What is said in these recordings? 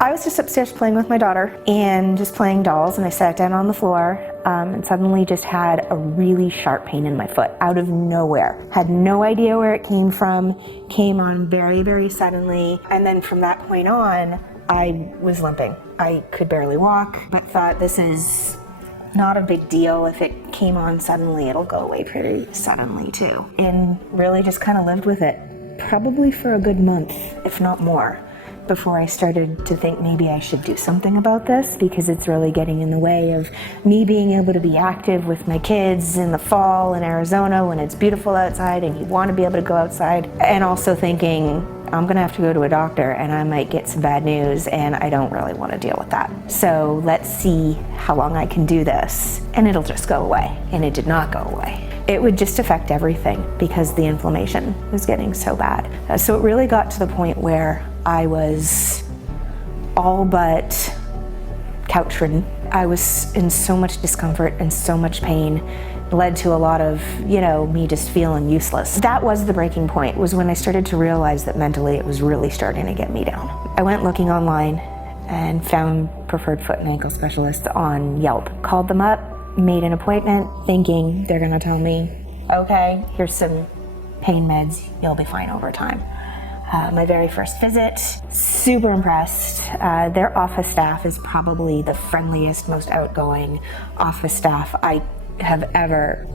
I was just upstairs playing with my daughter and just playing dolls, and I sat down on the floor and suddenly just had a really sharp pain in my foot out of nowhere. Had no idea where it came from, came on very, very suddenly, and then from that point on, I was limping. I could barely walk, but thought this is not a big deal. If it came on suddenly, it'll go away pretty suddenly too. And really just kind of lived with it, probably for a good month, if not more, before I started to think maybe I should do something about this, because it's really getting in the way of me being able to be active with my kids in the fall in Arizona when it's beautiful outside and you want to be able to go outside. And also thinking, I'm gonna have to go to a doctor and I might get some bad news and I don't really want to deal with that. So let's see how long I can do this and it'll just go away. And it did not go away. It would just affect everything because the inflammation was getting so bad. So it really got to the point where I was all but couch-ridden. I was in so much discomfort and so much pain. It led to a lot of, me just feeling useless. That was the breaking point, was when I started to realize that mentally it was really starting to get me down. I went looking online and found preferred foot and ankle specialists on Yelp. Called them up, made an appointment, thinking they're gonna tell me, okay, here's some pain meds, you'll be fine over time. My very first visit, super impressed. Their office staff is probably the friendliest, most outgoing office staff I have ever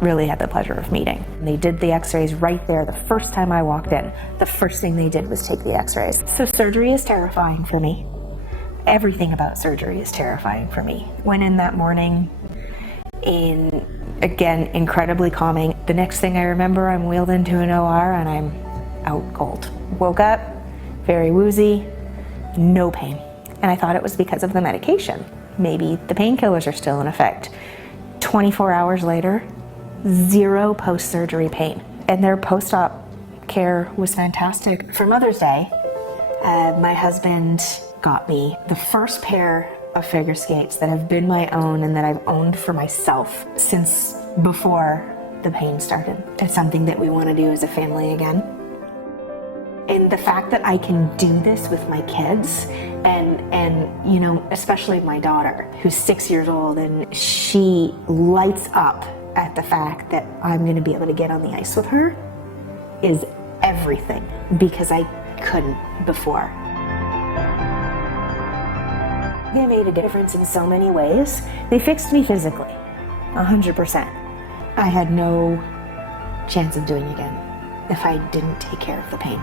really had the pleasure of meeting. They did the x-rays right there the first time I walked in. The first thing they did was take the x-rays. So surgery is terrifying for me. Everything about surgery is terrifying for me. Went in that morning, again, incredibly calming. The next thing I remember, I'm wheeled into an OR and I'm out cold. Woke up, very woozy, no pain. And I thought it was because of the medication. Maybe the painkillers are still in effect. 24 hours later, zero post-surgery pain. And their post-op care was fantastic. For Mother's Day, my husband got me the first pair of figure skates that have been my own and that I've owned for myself since before the pain started. It's something that we want to do as a family again. And the fact that I can do this with my kids and especially my daughter, who's 6 years old, and she lights up at the fact that I'm going to be able to get on the ice with her, is everything, because I couldn't before. They made a difference in so many ways. They fixed me physically, 100%. I had no chance of doing it again if I didn't take care of the pain.